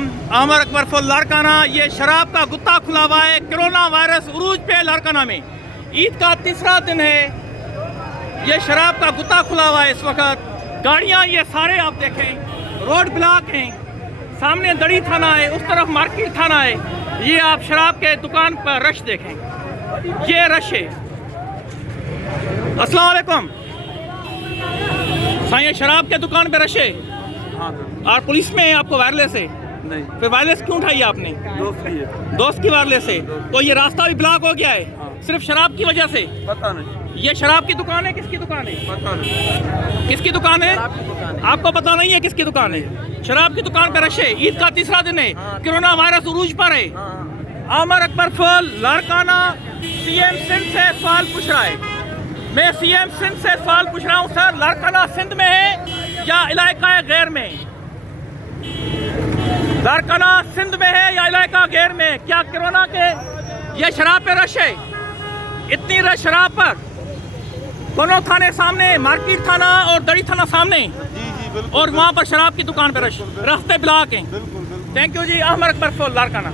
अलैकुम। अमर अकबर फुल लारकाना। ये शराब का गुत्ता खुला हुआ है। कोरोना वायरस उरूज पे लारकाना में। ईद का तीसरा दिन है। ये शराब का गुत्ता खुला हुआ है। इस वक्त गाड़ियाँ ये सारे आप देखें, रोड ब्लॉक हैं। सामने दड़ी थाना है, उस तरफ मार्केट थाना है। ये आप शराब के दुकान पर रश देखें, ये रश है। अस्सलाम वालेकुम साईं, शराब के दुकान पे रश है। हाँ और पुलिस में आपको वायरलेस है? नहीं, फिर वायरलेस क्यों उठाई आपने? दोस्त की है। दोस्त की वायरलेस है। तो ये रास्ता भी ब्लॉक हो गया है। हाँ। सिर्फ शराब की वजह से? पता नहीं, ये शराब की दुकान है? किसकी दुकान है? पता नहीं। किसकी दुकान है? आपको पता नहीं है किसकी दुकान है? शराब की दुकान पे रश है। ईद का तीसरा दिन है। कोरोना वायरस उरूज पर है। अमर अकबर फुल लारकाना सीएम सिंध से सवाल पूछ रहा है। मैं सीएम सिंध से सवाल पूछ रहा हूँ, सर लारकाना सिंध में है या इलाका गैर में? लारकाना सिंध में है या इलाका गैर में? क्या कोरोना के ये शराब पे रश है? इतनी रश शराब पर? दोनों थाने सामने, मार्केट थाना और दड़ी थाना सामने, जी बिल्कुल। और वहाँ पर शराब की दुकान पे रश, रास्ते ब्लॉक हैं। बिल्कुल। Thank you ji. Amar Akbar full Larkana.